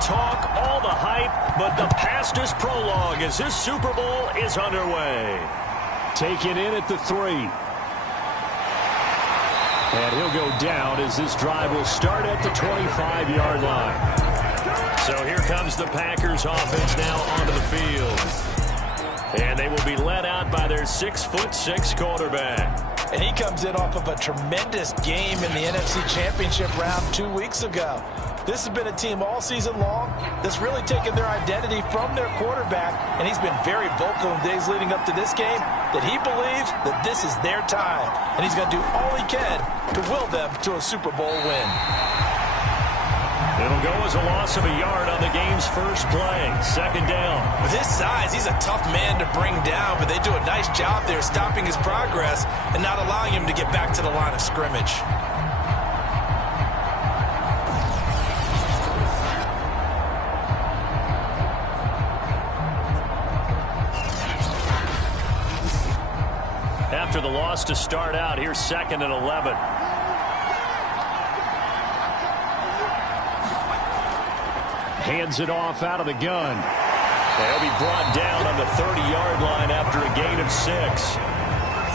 talk, all the hype, but the fastest prologue as this Super Bowl is underway. Taken in at the 3. And he'll go down as this drive will start at the 25-yard line. So here comes the Packers offense now onto the field. And they will be led out by their 6'6" quarterback. And he comes in off of a tremendous game in the NFC Championship round 2 weeks ago. This has been a team all season long that's really taken their identity from their quarterback, and he's been very vocal in days leading up to this game that he believes that this is their time, and he's going to do all he can to will them to a Super Bowl win. It'll go as a loss of a yard on the game's first play. Second down. With his size, he's a tough man to bring down, but they do a nice job there stopping his progress and not allowing him to get back to the line of scrimmage. After the loss to start out, here's 2nd and 11. Hands it off out of the gun. They'll be brought down on the 30-yard line after a gain of 6.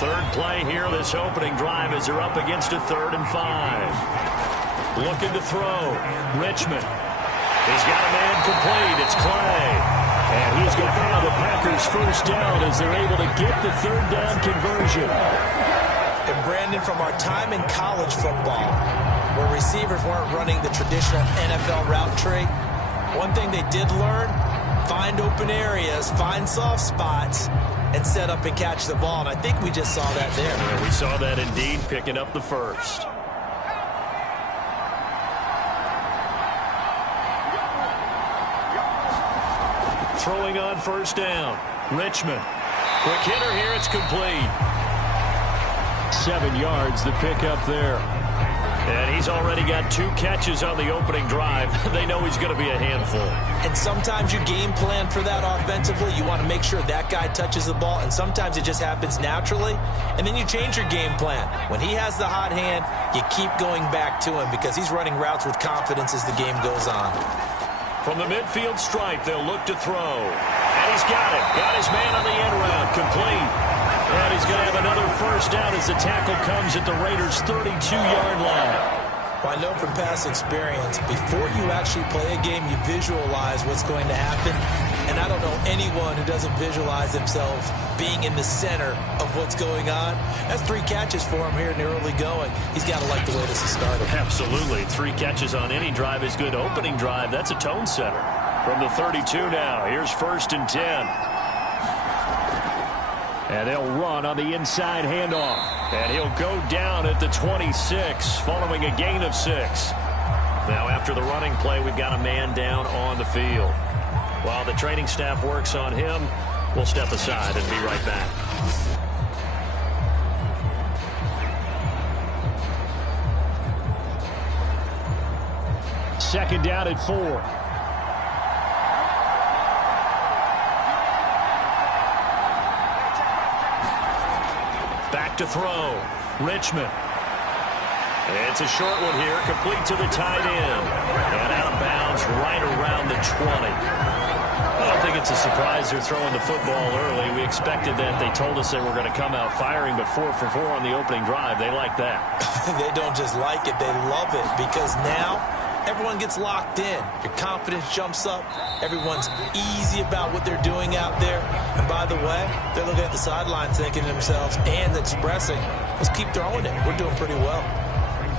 Third play here, this opening drive, as they're up against a 3rd and 5. Looking to throw. Richmond. He's got a man complete. It's Clay. And he's going to have the Packers first down as they're able to get the 3rd down conversion. And Brandon, from our time in college football, where receivers weren't running the traditional NFL route tree, one thing they did learn, find open areas, find soft spots, and set up and catch the ball. And I think we just saw that there. Yeah, we saw that indeed, picking up the first. Throwing on first down. Richmond. Quick hitter here. It's complete. 7 yards, the pickup there. And he's already got 2 catches on the opening drive. They know he's going to be a handful. And sometimes you game plan for that offensively. You want to make sure that guy touches the ball, and sometimes it just happens naturally. And then you change your game plan. When he has the hot hand, you keep going back to him because he's running routes with confidence as the game goes on. From the midfield stripe, they'll look to throw. And he's got it. Got his man on the end route. Complete. And he's going to have another first down as the tackle comes at the Raiders' 32-yard line. Well, I know from past experience, before you actually play a game, you visualize what's going to happen. And I don't know anyone who doesn't visualize themselves being in the center of what's going on. That's 3 catches for him here in the early going. He's got to like the way this is started. Absolutely. 3 catches on any drive is good. Opening drive, that's a tone setter. From the 32 now, here's 1st and 10. And they'll run on the inside handoff. And he'll go down at the 26 following a gain of 6. Now after the running play, we've got a man down on the field. While the training staff works on him, we'll step aside and be right back. Second down at 4. Back to throw. Richmond. It's a short one here, complete to the tight end. And out of bounds right around the 20. I don't think it's a surprise they're throwing the football early. We expected that. They told us they were going to come out firing, but 4 for 4 on the opening drive. They like that. They don't just like it, they love it, because now everyone gets locked in. Your confidence jumps up. Everyone's easy about what they're doing out there. And by the way, they're looking at the sidelines thinking to themselves and expressing, let's keep throwing it. We're doing pretty well.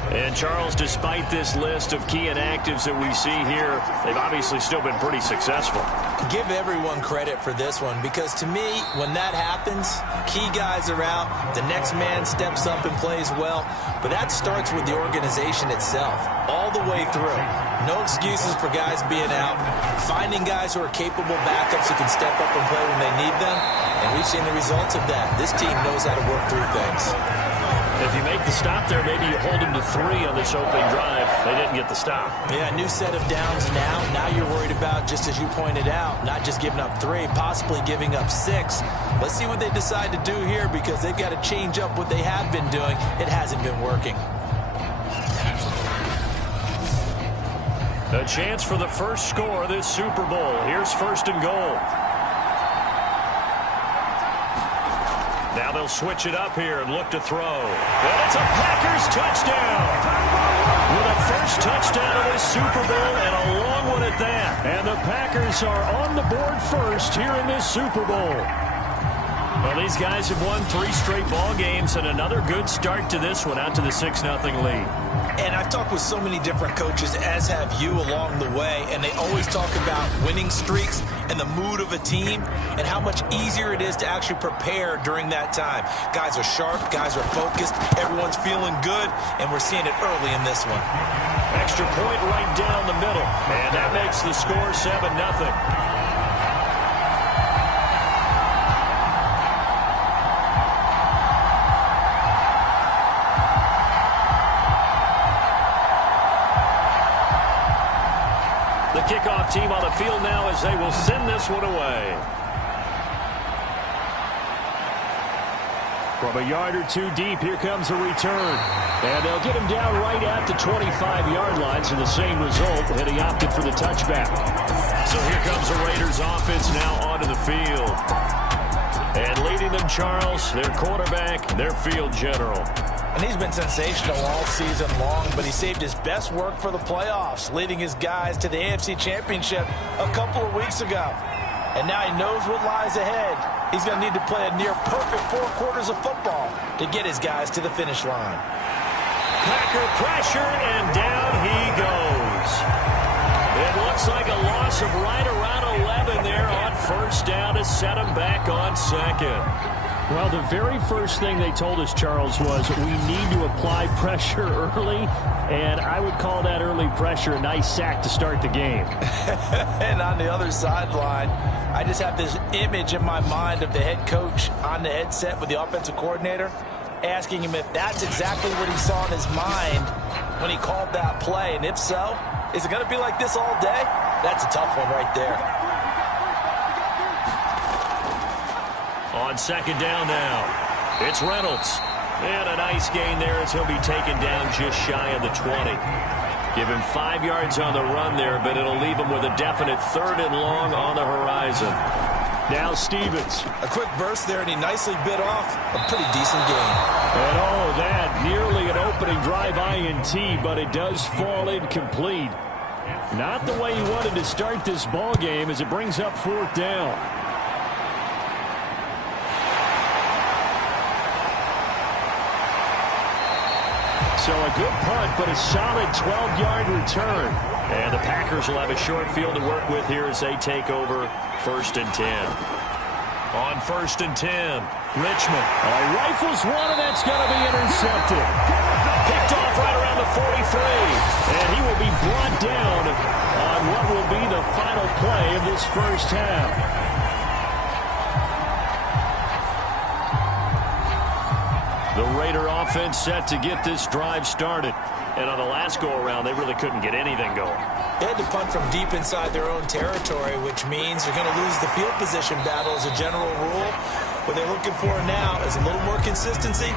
And, Charles, despite this list of key inactives that we see here, they've obviously still been pretty successful. Give everyone credit for this one, because to me, when that happens, key guys are out, the next man steps up and plays well, but that starts with the organization itself, all the way through. No excuses for guys being out, finding guys who are capable backups who can step up and play when they need them, and we've seen the results of that. This team knows how to work through things. If you make the stop there, maybe you hold them to 3 on this opening drive. They didn't get the stop. Yeah, new set of downs now. Now you're worried about, just as you pointed out, not just giving up 3, possibly giving up 6. Let's see what they decide to do here, because they've got to change up what they have been doing. It hasn't been working. A chance for the first score of this Super Bowl. Here's 1st and goal. Now they'll switch it up here and look to throw. And it's a Packers touchdown. With a first touchdown of this Super Bowl and a long one at that. And the Packers are on the board first here in this Super Bowl. Well, these guys have won 3 straight ball games and another good start to this one out to the 6-0 lead. And I've talked with so many different coaches, as have you along the way, and they always talk about winning streaks and the mood of a team and how much easier it is to actually prepare during that time. Guys are sharp, guys are focused, everyone's feeling good, and we're seeing it early in this one. Extra point right down the middle, and that makes the score 7-0. Kickoff team on the field now as they will send this one away. From a yard or 2 deep, here comes a return. And they'll get him down right at the 25-yard line, so the same result, and he opted for the touchback. So here comes the Raiders offense now onto the field. And leading them, Charles, their quarterback, their field general. And he's been sensational all season long, but he saved his best work for the playoffs, leading his guys to the AFC Championship a couple of weeks ago. And now he knows what lies ahead. He's going to need to play a near-perfect 4 quarters of football to get his guys to the finish line. Packer pressure, and down he goes. It looks like a loss of right around 11 there on 1st down to set him back on 2nd. Well, the very first thing they told us, Charles, was we need to apply pressure early, and I would call that early pressure a nice sack to start the game. And on the other sideline, I just have this image in my mind of the head coach on the headset with the offensive coordinator, asking him if that's exactly what he saw in his mind when he called that play, and if so, is it going to be like this all day? That's a tough one right there. On 2nd down now, it's Reynolds. And a nice gain there as he'll be taken down just shy of the 20. Give him 5 yards on the run there, but it'll leave him with a definite 3rd and long on the horizon. Now Stevens. A quick burst there, and he nicely bit off a pretty decent gain. And oh, that nearly an opening drive INT, but it does fall incomplete. Not the way he wanted to start this ball game as it brings up 4th down. So a good punt, but a solid 12-yard return. And the Packers will have a short field to work with here as they take over 1st and 10. On 1st and 10, Richmond. Rifles one, and that's going to be intercepted. Picked off right around the 43. And he will be brought down on what will be the final play of this first half. The Raider offense set to get this drive started. And on the last go-around, they really couldn't get anything going. They had to punt from deep inside their own territory, which means they're going to lose the field position battle as a general rule. What they're looking for now is a little more consistency,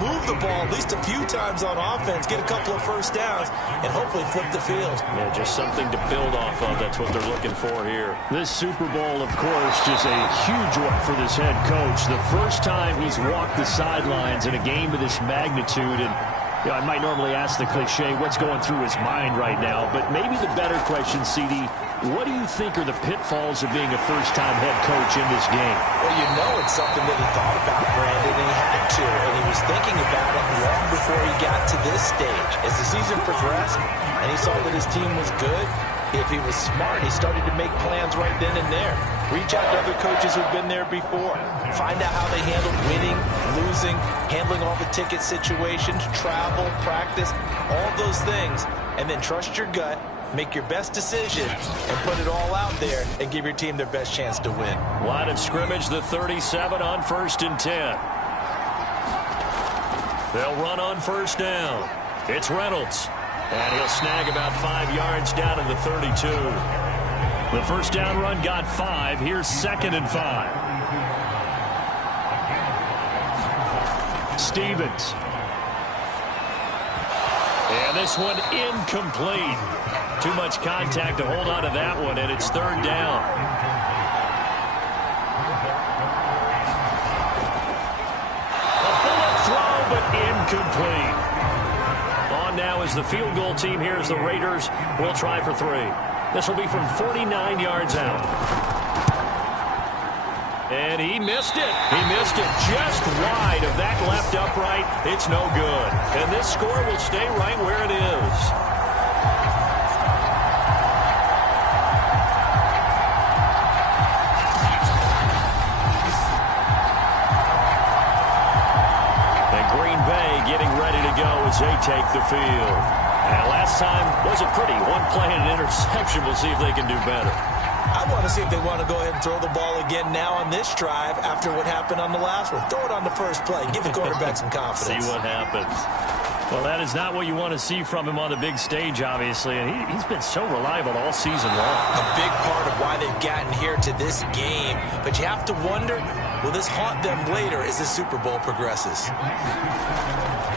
move the ball at least a few times on offense, get a couple of 1st downs, and hopefully flip the field. Yeah, just something to build off of. That's what they're looking for here. This Super Bowl, of course, just a huge one for this head coach. The first time he's walked the sidelines in a game of this magnitude, and you know, I might normally ask the cliche, what's going through his mind right now? But maybe the better question, CD, what do you think are the pitfalls of being a first-time head coach in this game? Well, you know it's something that he thought about, Brandon, and he had to. And he was thinking about it long before he got to this stage. As the season progressed and he saw that his team was good, if he was smart, he started to make plans right then and there. Reach out to other coaches who've been there before. Find out how they handled winning, losing, handling all the ticket situations, travel, practice, all those things. And then trust your gut, make your best decision, and put it all out there and give your team their best chance to win. Line of scrimmage, the 37 on 1st and 10. They'll run on 1st down. It's Reynolds. And he'll snag about 5 yards down in the 32. The 1st down run got 5. Here's 2nd and 5. Stevens. And this one incomplete. Too much contact to hold on to that one, and it's third down. A bullet throw, but incomplete. On now is the field goal team here as the Raiders will try for 3. This will be from 49 yards out. And he missed it. He missed it just wide of that left upright. It's no good. And this score will stay right where it is. And Green Bay getting ready to go as they take the field. And last time wasn't pretty. One play and an interception. We'll see if they can do better. I want to see if they want to go ahead and throw the ball again now on this drive after what happened on the last one. Throw it on the first play. Give the quarterback some confidence. See what happens. Well, that is not what you want to see from him on the big stage, obviously. And he's been so reliable all season long. A big part of why they've gotten here to this game. But you have to wonder, will this haunt them later as the Super Bowl progresses?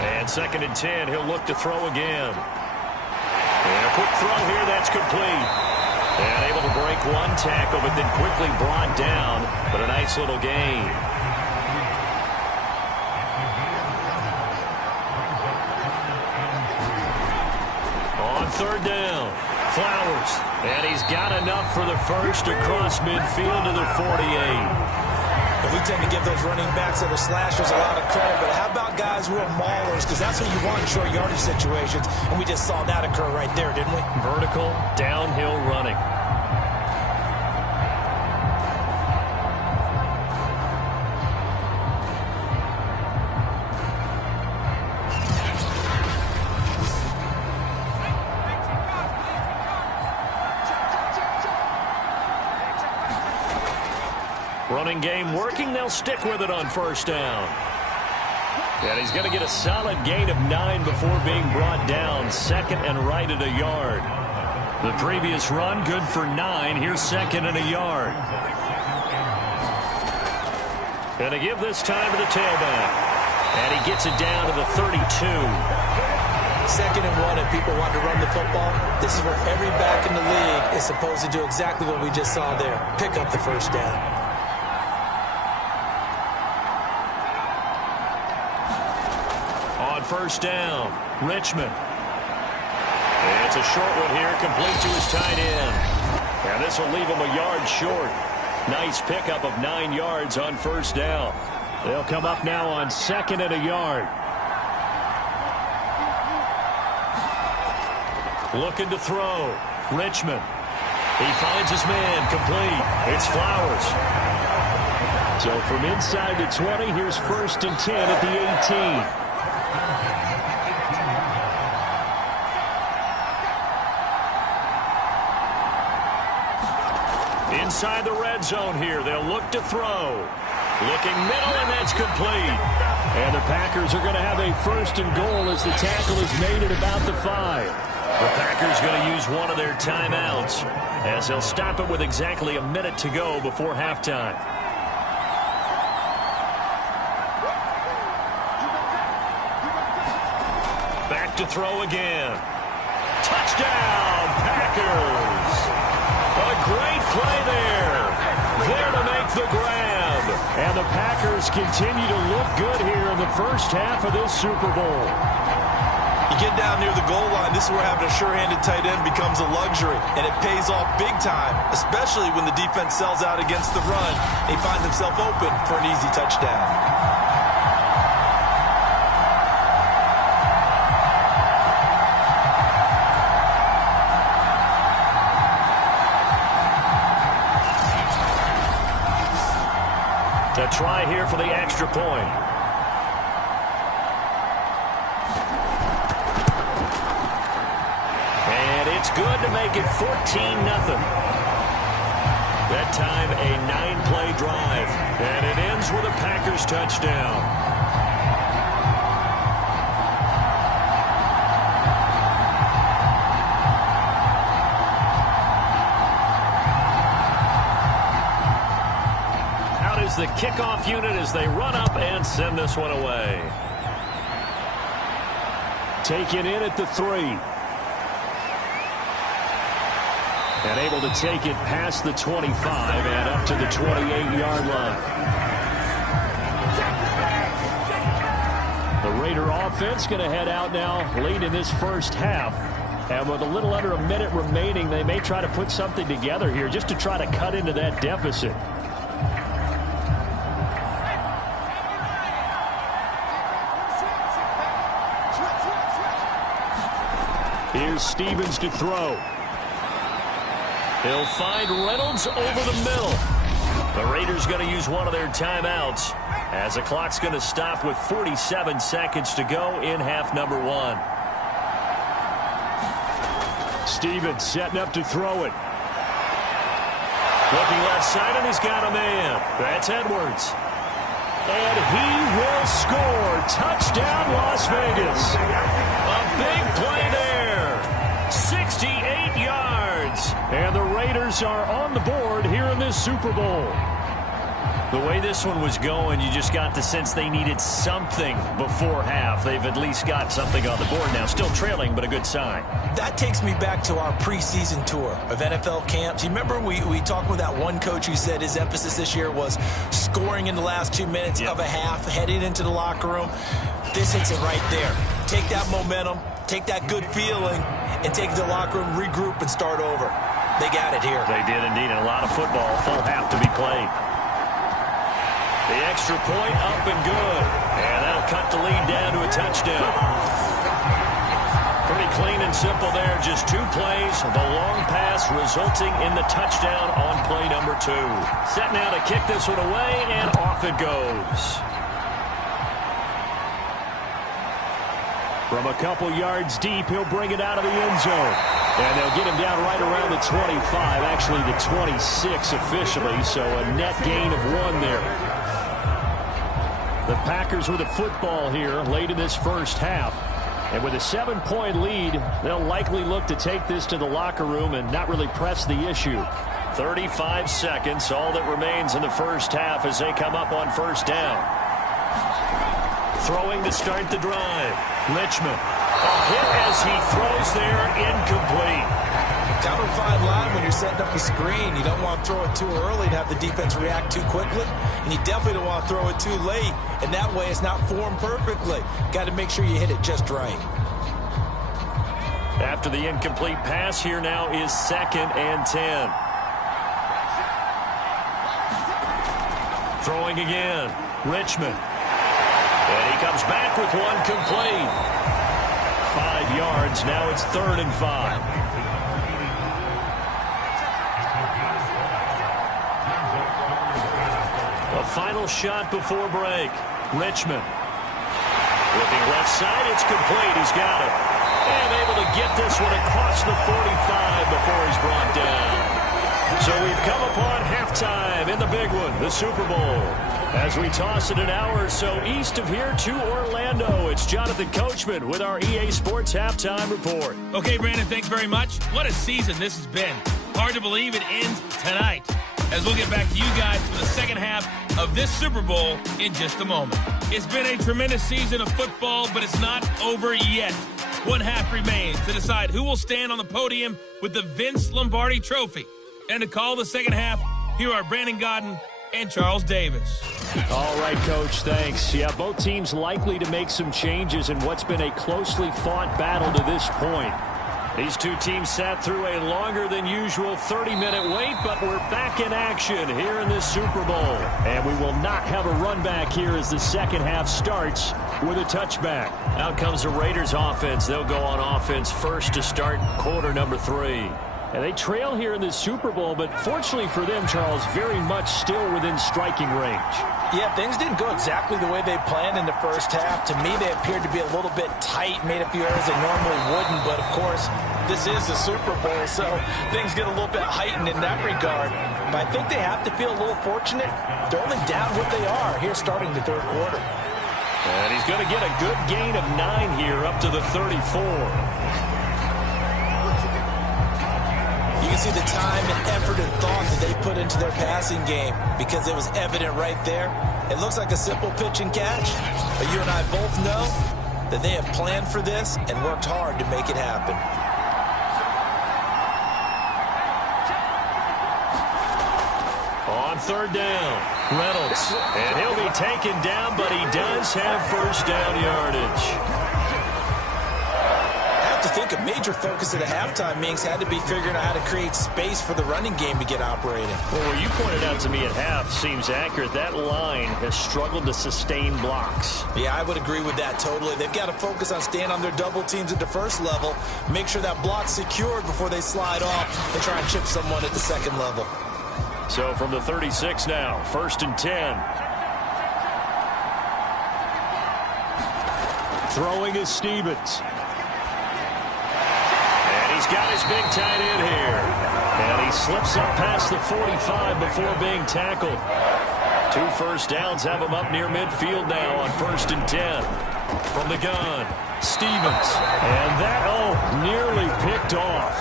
And 2nd and 10, he'll look to throw again. And a quick throw here, that's complete. And able to break one tackle, but then quickly brought down. But a nice little gain. On 3rd down, Flowers. And he's got enough for the first across midfield to the 48. And we tend to give those running backs that are slashers a lot of credit, but how about guys who are maulers? Because that's what you want in short yardage situations, and we just saw that occur right there, didn't we? Vertical, downhill running. Running game working. They'll stick with it on 1st down. And he's going to get a solid gain of 9 before being brought down. 2nd and right at a yard. The previous run good for 9. Here's 2nd and a yard. And to give this time to the tailback. And he gets it down to the 32. 2nd and 1, and people want to run the football. This is where every back in the league is supposed to do exactly what we just saw there. Pick up the 1st down. On 1st down, Richmond. It's a short one here, complete to his tight end. And this will leave him a yard short. Nice pickup of 9 yards on 1st down. They'll come up now on 2nd and a yard. Looking to throw. Richmond. He finds his man, complete. It's Flowers. So from inside the 20, here's 1st and 10 at the 18. Inside the red zone here. They'll look to throw. Looking middle, and that's complete. And the Packers are going to have a 1st and goal as the tackle is made at about the 5. The Packers going to use one of their timeouts as they'll stop it with exactly a minute to go before halftime. Back to throw again. Touchdown, Packers. A great play there. There to make the grab. And the Packers continue to look good here in the first half of this Super Bowl. You get down near the goal line, this is where having a sure-handed tight end becomes a luxury, and it pays off big time, especially when the defense sells out against the run, and he finds himself open for an easy touchdown. To try here for the extra point. And it's good to make it 14-0. That time a 9-play drive. And it ends with a Packers touchdown. The kickoff unit as they run up and send this one away. Taken in at the 3. And able to take it past the 25 and up to the 28-yard line. The Raider offense going to head out now late in this first half. And with a little under a minute remaining, they may try to put something together here just to try to cut into that deficit. Here's Stevens to throw. He'll find Reynolds over the middle. The Raiders going to use one of their timeouts as the clock's going to stop with 47 seconds to go in half number one. Stevens setting up to throw it. Looking left side, and he's got a man. That's Edwards. And he will score. Touchdown, Las Vegas. A big play there. 68 yards. And the Raiders are on the board here in this Super Bowl. The way this one was going, you just got the sense they needed something before half. They've at least got something on the board now. Still trailing, but a good sign. That takes me back to our preseason tour of NFL camps. You remember we talked with that one coach who said his emphasis this year was scoring in the last 2 minutes of a half, heading into the locker room. This hits it right there. Take that momentum, take that good feeling, and take it to the locker room, regroup, and start over. They got it here. They did indeed, and a lot of football, full half to be played. The extra point up and good. And that'll cut the lead down to a touchdown. Pretty clean and simple there. Just 2 plays. The long pass resulting in the touchdown on play number 2. Set now to kick this one away, and off it goes. From a couple yards deep, he'll bring it out of the end zone. And they'll get him down right around the 25, actually the 26 officially, so a net gain of 1 there. The Packers with a football here late in this first half. And with a 7-point lead, they'll likely look to take this to the locker room and not really press the issue. 35 seconds, all that remains in the first half as they come up on first down. Throwing to start the drive. Richmond. A hit as he throws there, incomplete. Kind of a fine line when you're setting up a screen. You don't want to throw it too early to have the defense react too quickly, and you definitely don't want to throw it too late, and that way it's not formed perfectly. Got to make sure you hit it just right. After the incomplete pass, here now is 2nd and 10. Throwing again. Richmond. And he comes back with one complete. 5 yards. Now it's 3rd and 5. A final shot before break. Richmond. Looking left side, it's complete. He's got it. And able to get this one across the 45 before he's brought down. So we've come upon halftime in the big one, the Super Bowl. As we toss it an hour or so east of here to Orlando, it's Jonathan Coachman with our EA Sports Halftime Report. Okay, Brandon, thanks very much. What a season this has been. Hard to believe it ends tonight, as we'll get back to you guys for the second half of this Super Bowl in just a moment. It's been a tremendous season of football, but it's not over yet. One half remains to decide who will stand on the podium with the Vince Lombardi Trophy. And to call the second half, here are Brandon Godden and Charles Davis. All right, Coach, thanks. Yeah, both teams likely to make some changes in what's been a closely fought battle to this point. These two teams sat through a longer than usual 30-minute wait, but we're back in action here in this Super Bowl. And we will not have a run back here as the second half starts with a touchback. Out comes the Raiders offense. They'll go on offense first to start quarter number 3. And they trail here in this Super Bowl, but fortunately for them, Charles, very much still within striking range. Yeah, things didn't go exactly the way they planned in the first half. To me, they appeared to be a little bit tight, made a few errors they normally wouldn't. But, of course, this is the Super Bowl, so things get a little bit heightened in that regard. But I think they have to feel a little fortunate. They're only down what they are here starting the third quarter. And he's going to get a good gain of 9 here up to the 34. You can see the time and effort and thought that they put into their passing game because it was evident right there. It looks like a simple pitch and catch, but you and I both know that they have planned for this and worked hard to make it happen. third down. Reynolds. And he'll be taken down, but he does have first down yardage. I have to think a major focus at the halftime meetings had to be figuring out how to create space for the running game to get operating. Well, what you pointed out to me at half seems accurate. That line has struggled to sustain blocks. Yeah, I would agree with that totally. They've got to focus on staying on their double teams at the first level, make sure that block's secured before they slide off and try and chip someone at the second level. So from the 36 now, 1st and 10. Throwing is Stevens. He's got his big tight end here. And he slips up past the 45 before being tackled. 2 first downs have him up near midfield now on 1st and 10. From the gun, Stevens. And that, nearly picked off.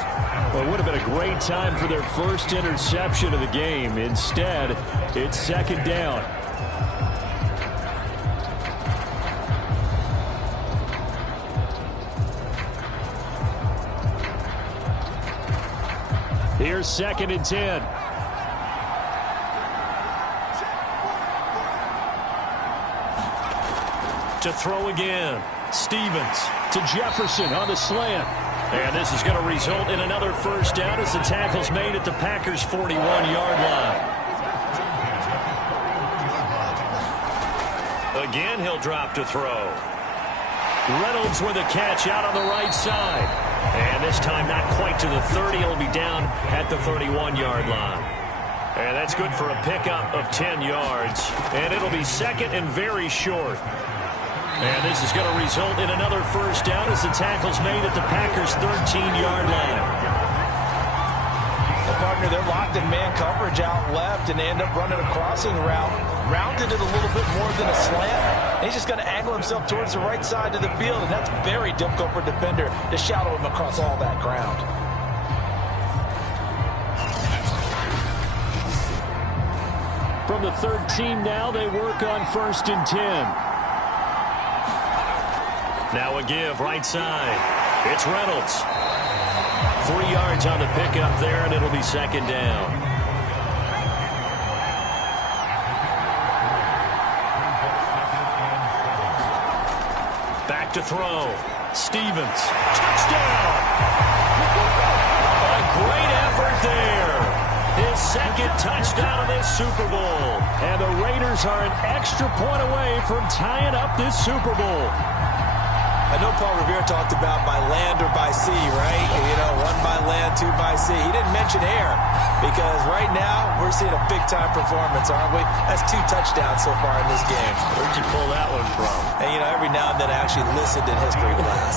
Well, it would have been a great time for their first interception of the game. Instead, it's 2nd down. Here's 2nd and 10. To throw again. Stevens. To Jefferson on the slant. And this is going to result in another first down as the tackle's made at the Packers' 41-yard line. Again, he'll drop to throw. Reynolds with a catch out on the right side. And this time not quite to the 30. It'll be down at the 31-yard line. And that's good for a pickup of 10 yards. And it'll be 2nd and very short. And this is going to result in another first down as the tackle's made at the Packers' 13-yard line. The partner, they're locked in man coverage out left, and they end up running a crossing route. Rounded it a little bit more than a slant. And he's just going to angle himself towards the right side of the field, and that's very difficult for a defender to shadow him across all that ground. From the 13 now, they work on 1st and 10. Now a give right side. It's Reynolds. 3 yards on the pickup there, and it'll be 2nd down. Back to throw. Stevens. Touchdown! A great effort there. His 2nd touchdown of this Super Bowl. And the Raiders are an extra point away from tying up this Super Bowl. I know Paul Revere talked about by land or by sea, right? You know, 1 by land, 2 by sea. He didn't mention air because right now we're seeing a big-time performance, aren't we? That's 2 touchdowns so far in this game. Where'd you pull that one from? And, you know, every now and then I actually listened in history class.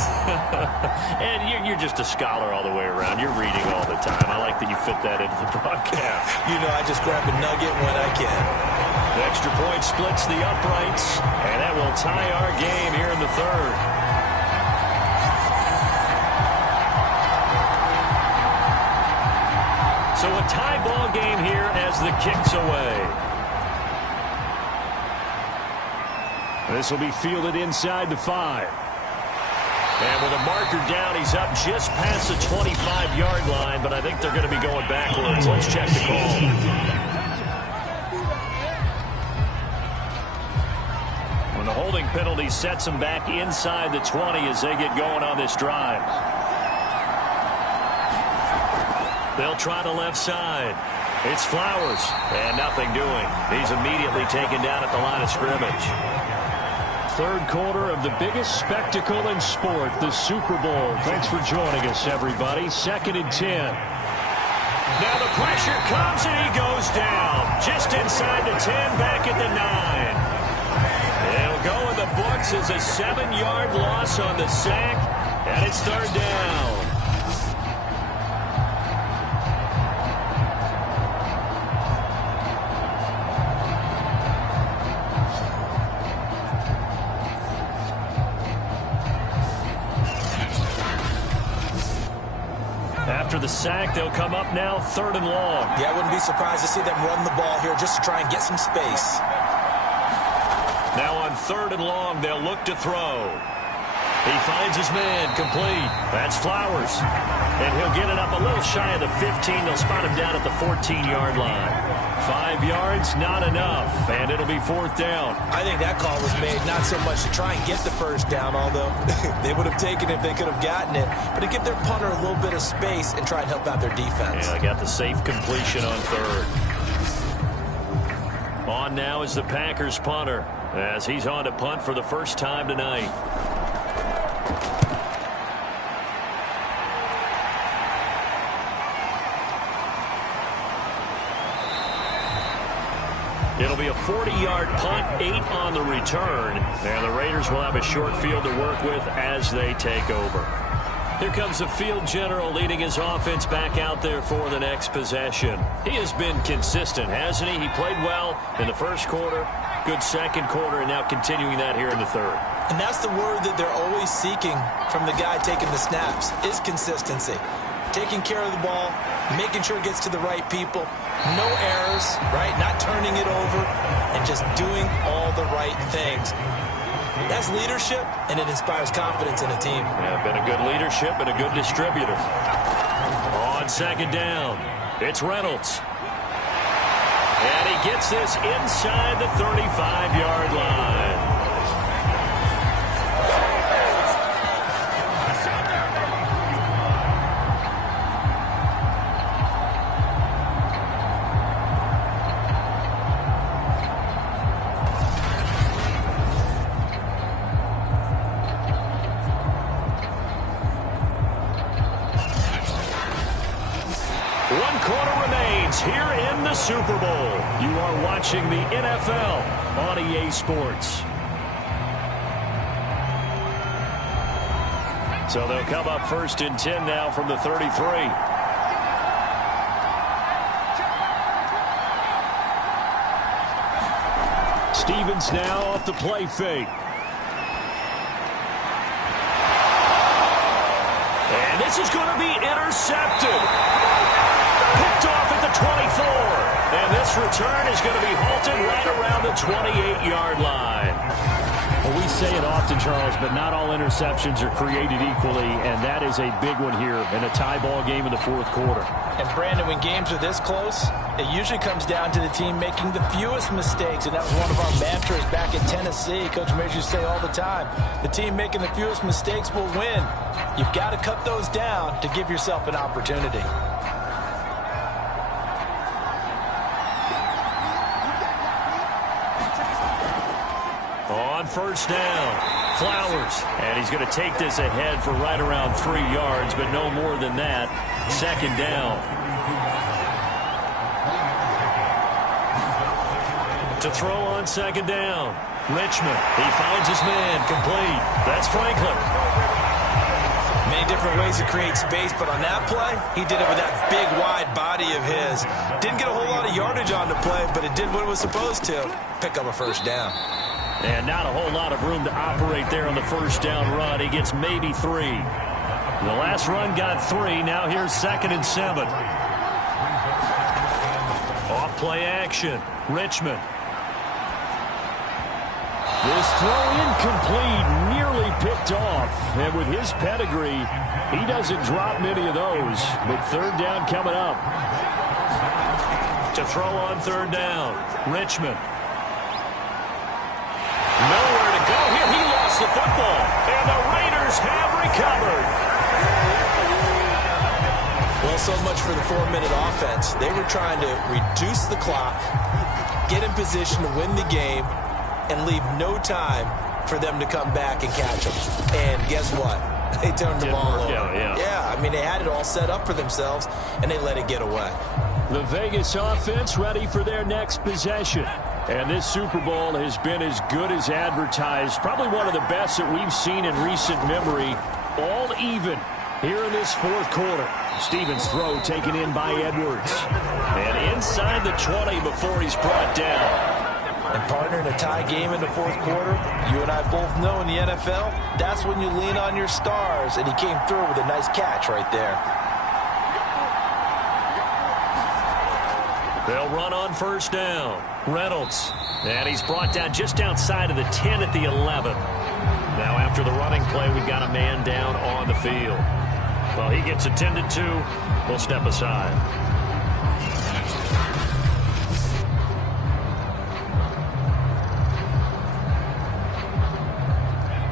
And you're just a scholar all the way around. You're reading all the time. I like that you fit that into the broadcast. You know, I just grab a nugget when I can. The extra point splits the uprights, and that will tie our game here in the 3rd. So a tie ball game here as the kick's away. This will be fielded inside the 5. And with a marker down, he's up just past the 25-yard line, but I think they're going to be going backwards. Let's check the call. When the holding penalty sets them back inside the 20 as they get going on this drive. They'll try the left side. It's Flowers, and nothing doing. He's immediately taken down at the line of scrimmage. 3rd quarter of the biggest spectacle in sport, the Super Bowl. Thanks for joining us, everybody. 2nd and 10. Now the pressure comes, and he goes down. Just inside the 10, back at the 9. It'll go in the books as a 7-yard loss on the sack, and it's 3rd down. After the sack, they'll come up now 3rd and long. Yeah, I wouldn't be surprised to see them run the ball here just to try and get some space. Now on 3rd and long, they'll look to throw. He finds his man, complete. That's Flowers. And he'll get it up a little shy of the 15. They'll spot him down at the 14-yard line. 5 yards, not enough, and it'll be 4th down. I think that call was made not so much to try and get the first down, although they would have taken it if they could have gotten it, but to give their punter a little bit of space and try and help out their defense. Yeah, I got the safe completion on 3rd. On now is the Packers punter, as he's on to punt for the first time tonight. It'll be a 40-yard punt, 8 on the return, and the Raiders will have a short field to work with as they take over. Here comes the field general leading his offense back out there for the next possession. He has been consistent, hasn't he? He played well in the first quarter, good second quarter, and now continuing that here in the third. And that's the word that they're always seeking from the guy taking the snaps, is consistency. Taking care of the ball, making sure it gets to the right people, no errors, right? Not turning it over, and just doing all the right things. That's leadership, and it inspires confidence in a team. Yeah, been a good leadership and a good distributor. On 2nd down, it's Reynolds. And he gets this inside the 35-yard line. Here in the Super Bowl, you are watching the NFL on EA Sports. So they'll come up 1st and 10 now from the 33. Stevens now off the play fake. And this is going to be intercepted. Picked off at the 24. And this return is going to be halted right around the 28-yard line. Well, we say it often, Charles, but not all interceptions are created equally, and that is a big one here in a tie ball game in the 4th quarter. And, Brandon, when games are this close, it usually comes down to the team making the fewest mistakes, and that was one of our mantras back in Tennessee. Coach Major used to say all the time, the team making the fewest mistakes will win. You've got to cut those down to give yourself an opportunity. On 1st down, Flowers. And he's going to take this ahead for right around 3 yards, but no more than that. 2nd down. To throw on 2nd down, Richmond. He finds his man, complete. That's Franklin. Many different ways to create space, but on that play, he did it with that big, wide body of his. Didn't get a whole lot of yardage on the play, but it did what it was supposed to. Pick up a 1st down. And not a whole lot of room to operate there on the 1st down run. He gets maybe 3. The last run got 3. Now here's 2nd and 7. Off play action. Richmond. This throw incomplete, nearly picked off. And with his pedigree, he doesn't drop many of those. But 3rd down coming up. To throw on 3rd down, Richmond. Nowhere to go here. He lost the football. And the Raiders have recovered. Well, so much for the 4-minute offense. They were trying to reduce the clock, get in position to win the game, and leave no time for them to come back and catch them. And guess what? They turned the ball over. Yeah, I mean, they had it all set up for themselves, and they let it get away. The Vegas offense ready for their next possession. And this Super Bowl has been as good as advertised. Probably one of the best that we've seen in recent memory. All even here in this 4th quarter. Stevens' throw taken in by Edwards. And inside the 20 before he's brought down. And, partner, in a tie game in the 4th quarter, you and I both know in the NFL, that's when you lean on your stars. And he came through with a nice catch right there. They'll run on 1st down. Reynolds. And he's brought down just outside of the 10 at the 11. Now after the running play. We've got a man down on the field. Well, he gets attended to. We'll step aside.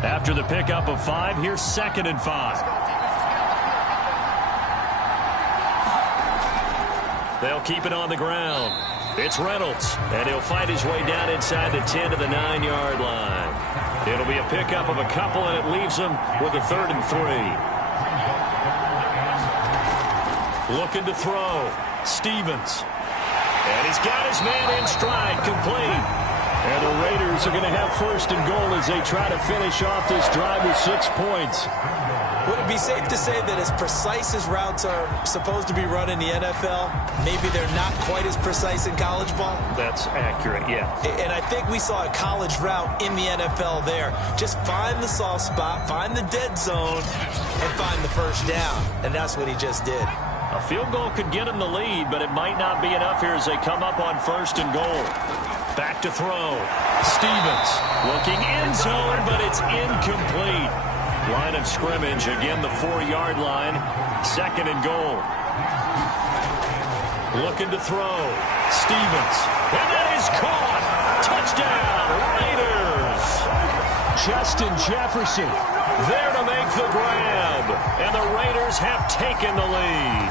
After the pickup of 5, here's 2nd and 5. They'll keep it on the ground. It's Reynolds, and he'll fight his way down inside the 10 to the 9-yard line. It'll be a pickup of a couple, and it leaves him with a 3rd and 3. Looking to throw. Stevens. And he's got his man in stride, complete. And the Raiders are going to have 1st and goal as they try to finish off this drive with 6 points. Would it be safe to say that as precise as routes are supposed to be run in the NFL, maybe they're not quite as precise in college ball? That's accurate, yeah. And I think we saw a college route in the NFL there. Just find the soft spot, find the dead zone, and find the 1st down. And that's what he just did. A field goal could get him the lead, but it might not be enough here as they come up on 1st and goal. Back to throw. Stevens looking end zone, but it's incomplete. Line of scrimmage, again the 4-yard line. 2nd and goal. Looking to throw. Stevens. And that is caught. Touchdown, Raiders. Justin Jefferson There to make the grab. And the Raiders have taken the lead.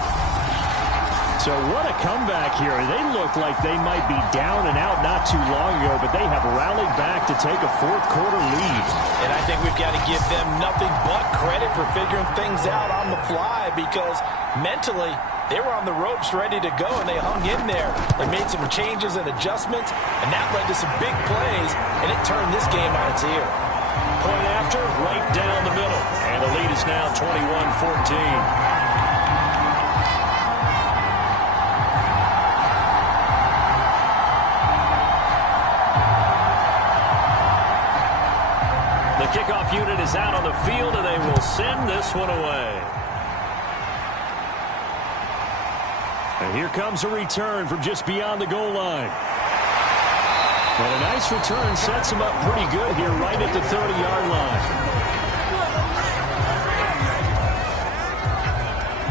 So what a comeback here. They look like they might be down and out not too long ago, but they have rallied back to take a 4th quarter lead. And I think we've got to give them nothing but credit for figuring things out on the fly, because mentally they were on the ropes ready to go, and they hung in there. They made some changes and adjustments, and that led to some big plays, and it turned this game on its ear. Point after, right down the middle. And the lead is now 21-14. The kickoff unit is out on the field, and they will send this one away. And here comes a return from just beyond the goal line. And a nice return sets him up pretty good here right at the 30-yard line.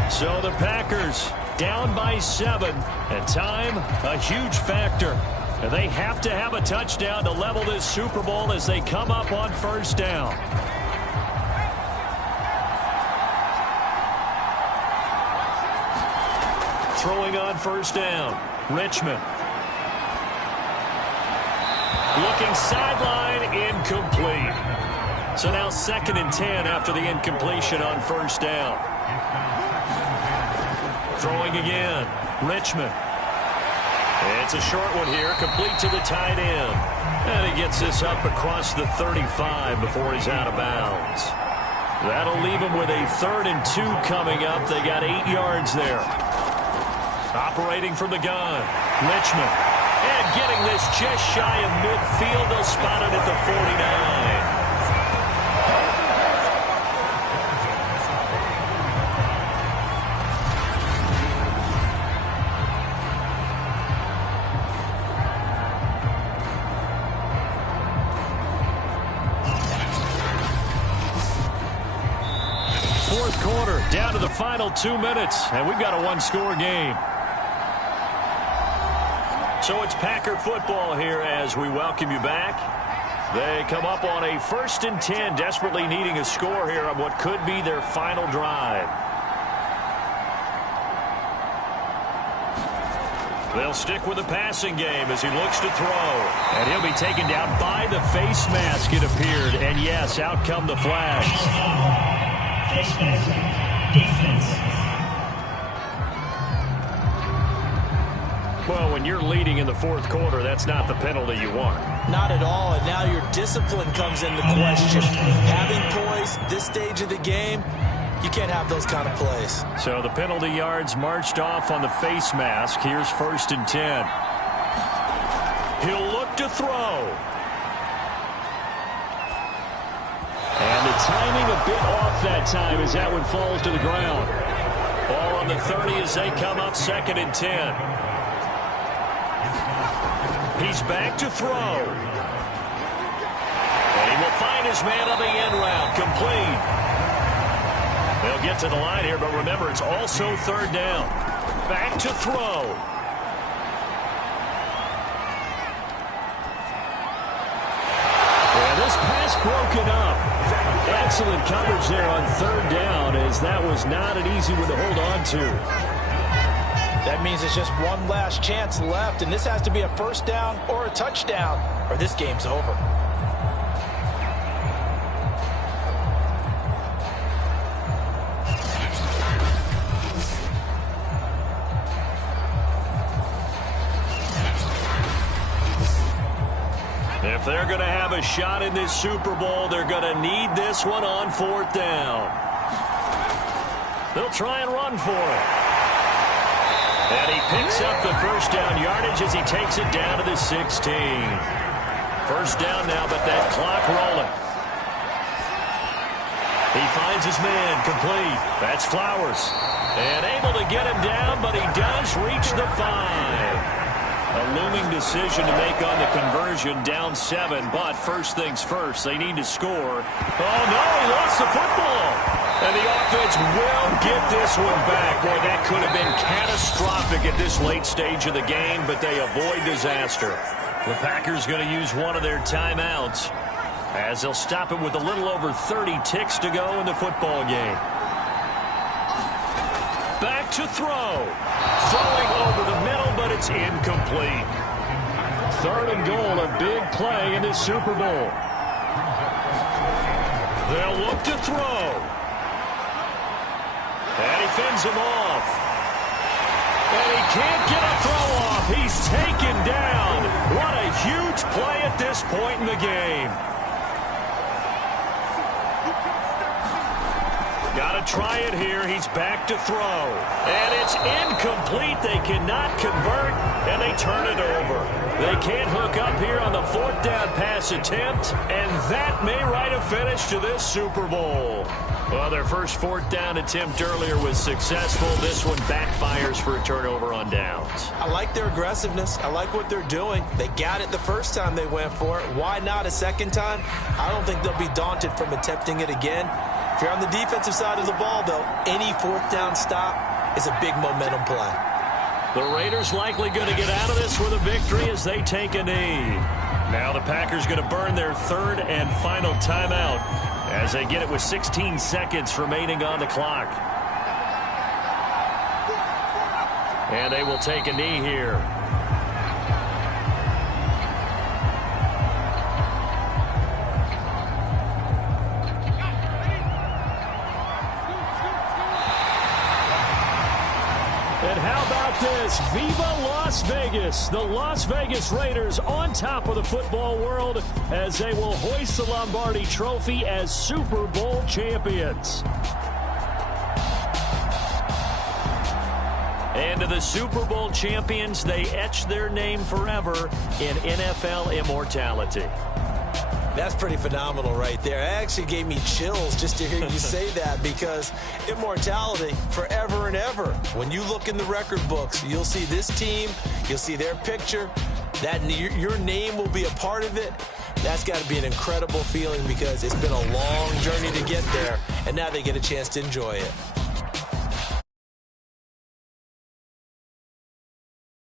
So the Packers down by 7, and time a huge factor. And they have to have a touchdown to level this Super Bowl as they come up on 1st down. Throwing on 1st down, Richmond. Looking sideline, incomplete. So now 2nd and 10 after the incompletion on 1st down. Throwing again, Richmond. It's a short one here, complete to the tight end. And he gets this up across the 35 before he's out of bounds. That'll leave him with a 3rd and 2 coming up. They got 8 yards there. Operating from the gun, Richmond. And getting this just shy of midfield. They'll spot it at the 49. Fourth quarter, down to the final 2 minutes, and we've got a 1-score game. So it's Packer football here as we welcome you back. They come up on a 1st and 10, desperately needing a score here on what could be their final drive. They'll stick with the passing game as he looks to throw. And he'll be taken down by the face mask, it appeared. And yes, out come the flags. Face mask, defense. Well, when you're leading in the 4th quarter, that's not the penalty you want. Not at all, and now your discipline comes into question. Having poise this stage of the game, you can't have those kind of plays. So the penalty yards marched off on the face mask. Here's 1st and 10. He'll look to throw. And the timing a bit off that time as that one falls to the ground. Ball on the 30 as they come up 2nd and 10. He's back to throw. And he will find his man on the end route. Complete. They'll get to the line here, but remember, it's also third down. Back to throw. And this pass broken up. Excellent coverage there on third down, as that was not an easy one to hold on to. That means it's just one last chance left, and this has to be a first down or a touchdown, or this game's over. If they're going to have a shot in this Super Bowl, they're going to need this one on fourth down. They'll try and run for it. And he picks up the first down yardage as he takes it down to the 16. First down now, but that clock rolling. He finds his man, complete. That's Flowers. And able to get him down, but he does reach the 5. A looming decision to make on the conversion, down 7, but first things first, they need to score. Oh, no, he lost the football. And the offense will get this one back. Boy, that could have been catastrophic at this late stage of the game, but they avoid disaster. The Packers going to use one of their timeouts, as they'll stop it with a little over 30 ticks to go in the football game. Back to throw. Throwing over the middle, but it's incomplete. Third and goal, a big play in this Super Bowl. They'll look to throw. And he fends him off. And he can't get a throw off. He's taken down. What a huge play at this point in the game. Got to try it here. He's back to throw. And it's incomplete. They cannot convert, and they turn it over. They can't hook up here on the fourth down pass attempt, and that may write a finish to this Super Bowl. Well, their first fourth down attempt earlier was successful. This one backfires for a turnover on downs. I like their aggressiveness. I like what they're doing. They got it the first time they went for it. Why not a second time? I don't think they'll be daunted from attempting it again. If you're on the defensive side of the ball, though, any fourth down stop is a big momentum play. The Raiders likely going to get out of this with a victory as they take a knee. Now the Packers going to burn their third and final timeout as they get it with 16 seconds remaining on the clock. And they will take a knee here. And how about this? Viva Las Vegas. The Las Vegas Raiders on top of the football world as they will hoist the Lombardi Trophy as Super Bowl champions. And to the Super Bowl champions, they etch their name forever in NFL immortality. That's pretty phenomenal right there. It actually gave me chills just to hear you say that, because immortality forever and ever. When you look in the record books, you'll see this team, you'll see their picture, that your name will be a part of it. That's got to be an incredible feeling, because it's been a long journey to get there, and now they get a chance to enjoy it.